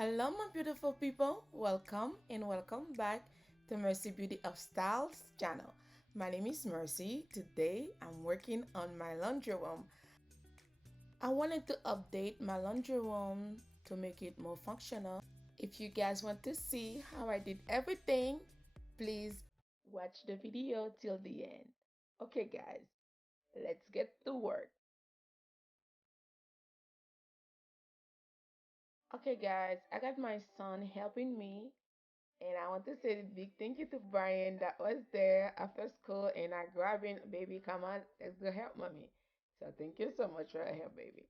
Hello, my beautiful people. Welcome and welcome back to Mercy Beauty of Styles channel. My name is Mercy. Today I'm working on my laundry room. I wanted to update my laundry room to make it more functional. If you guys want to see how I did everything, please watch the video till the end. Okay, guys, let's get to work. Okay, guys, I got my son helping me. And I want to say a big thank you to Brian that was there after school and I grabbed him, baby, come on, let's go help mommy. So thank you so much for your help, baby.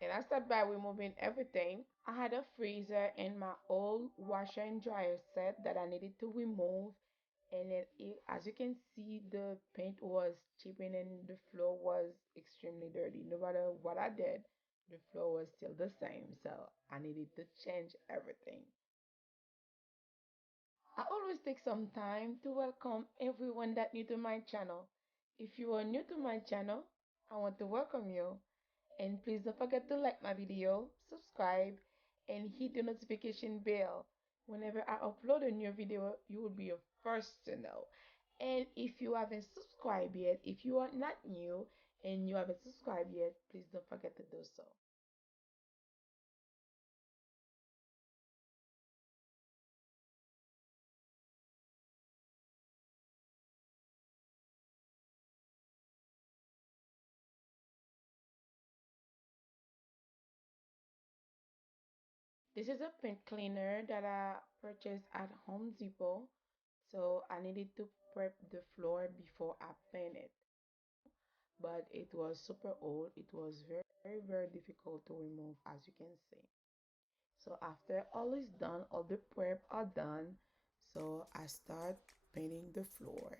And I started by removing everything. I had a freezer and my old washer and dryer set that I needed to remove. And then as you can see, the paint was chipping and the floor was extremely dirty. No matter what I did, the floor was still the same. So I needed to change everything. I always take some time to welcome everyone that new to my channel. If you are new to my channel, I want to welcome you. And please don't forget to like my video, subscribe, and hit the notification bell. Whenever I upload a new video, you will be your first to know. And if you haven't subscribed yet, if you are not new and you haven't subscribed yet, please don't forget to do so. This is a paint cleaner that I purchased at Home Depot. So I needed to prep the floor before I paint it. But it was super old. It was very difficult to remove as you can see. So after all is done, all the prep are done. So I start painting the floor.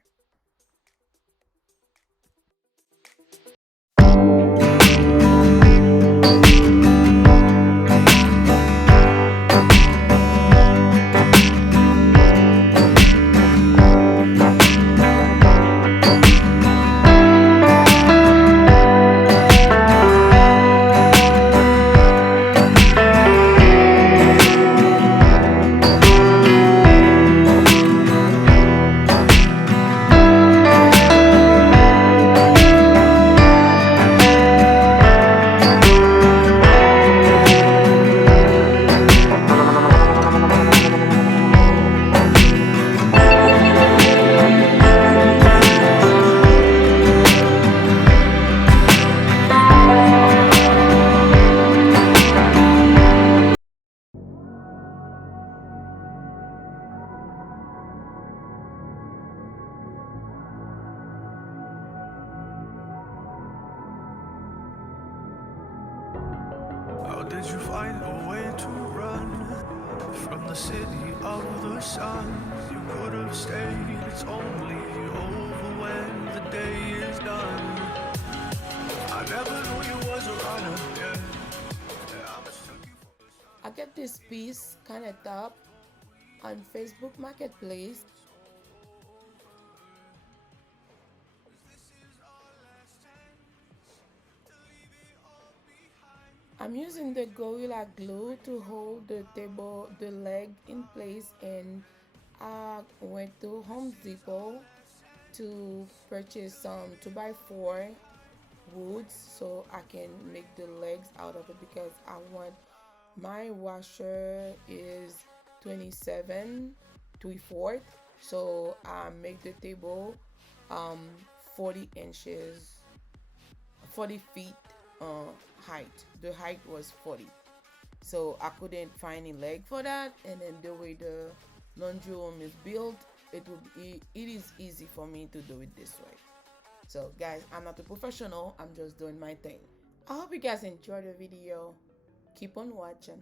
How did you find a way to run from the city of the sun? You could have stayed, it's only over when the day is done. I never knew you was a runner, yeah. I mistook you for I get this piece kind of top on Facebook Marketplace. I'm using the Gorilla Glue to hold the table, the leg in place, and I went to Home Depot to purchase some 2x4 woods so I can make the legs out of it because I want my washer is 27 3/4, so I make the table um 40 inches 40 feet height. The height was 40, so I couldn't find any leg for that. And then the way the laundry room is built, it is easy for me to do it this way. So guys, I'm not a professional, I'm just doing my thing. I hope you guys enjoyed the video. Keep on watching.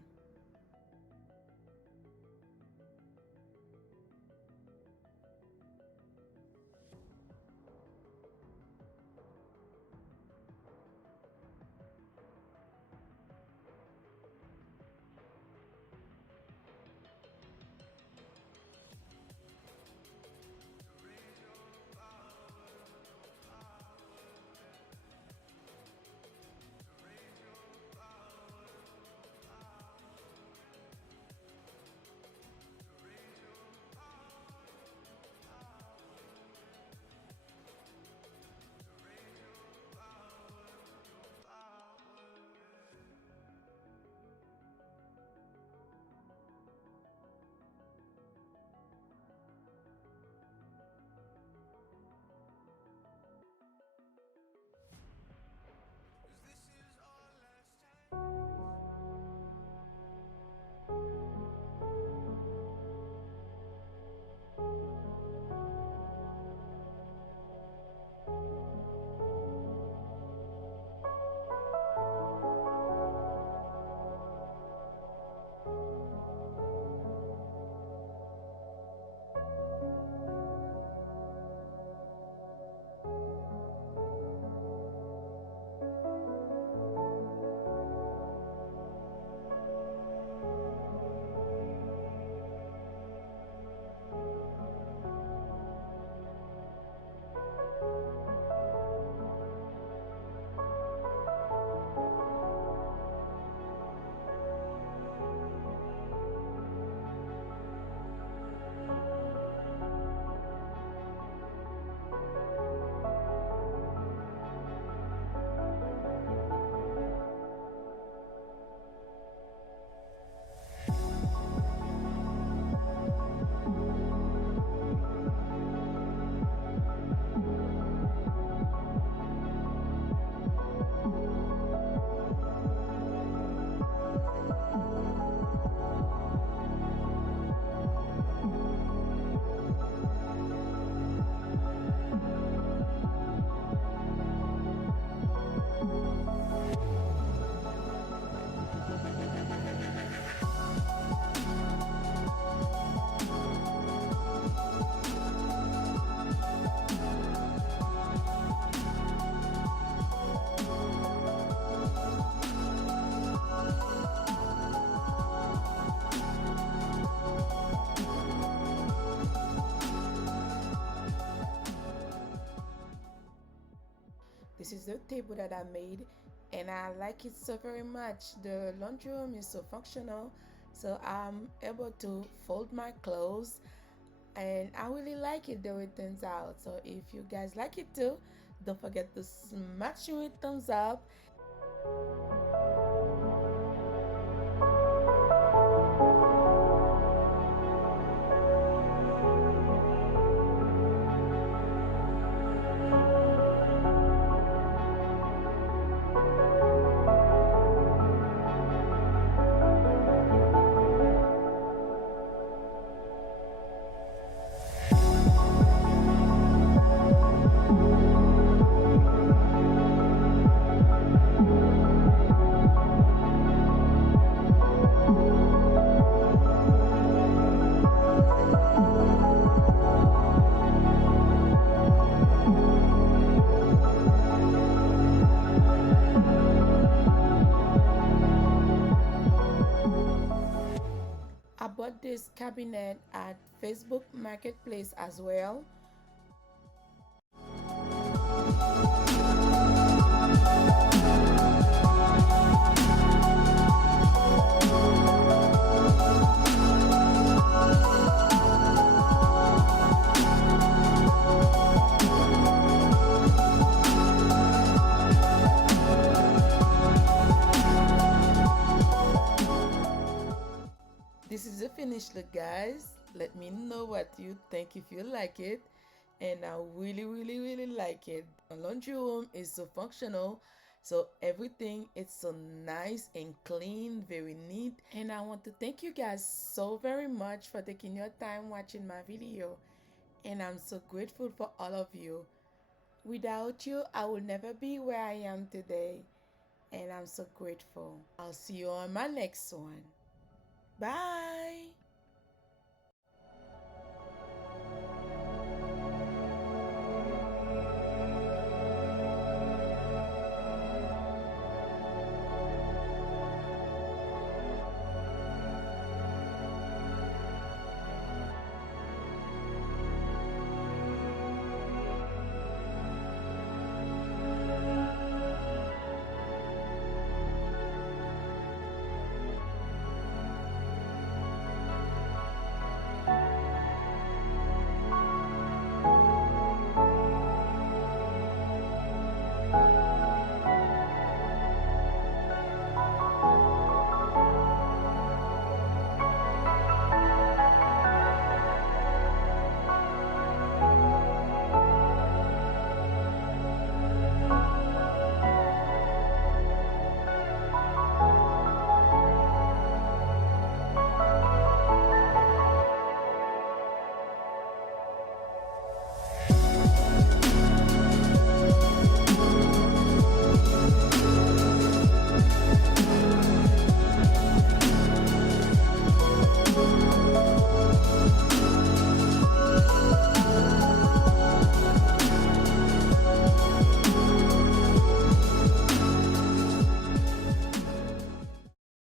is the table that I made, and I like it so very much. The laundry room is so functional, so I'm able to fold my clothes, and I really like it the way it turns out. So if you guys like it too, don't forget to smash me with thumbs up. I bought this cabinet at Facebook Marketplace as well. This is the finished look, guys. Let me know what you think if you like it. And I really like it. The laundry room is so functional. So everything is so nice and clean, very neat. And I want to thank you guys so very much for taking your time watching my video. And I'm so grateful for all of you. Without you, I will never be where I am today. And I'm so grateful. I'll see you on my next one. Bye.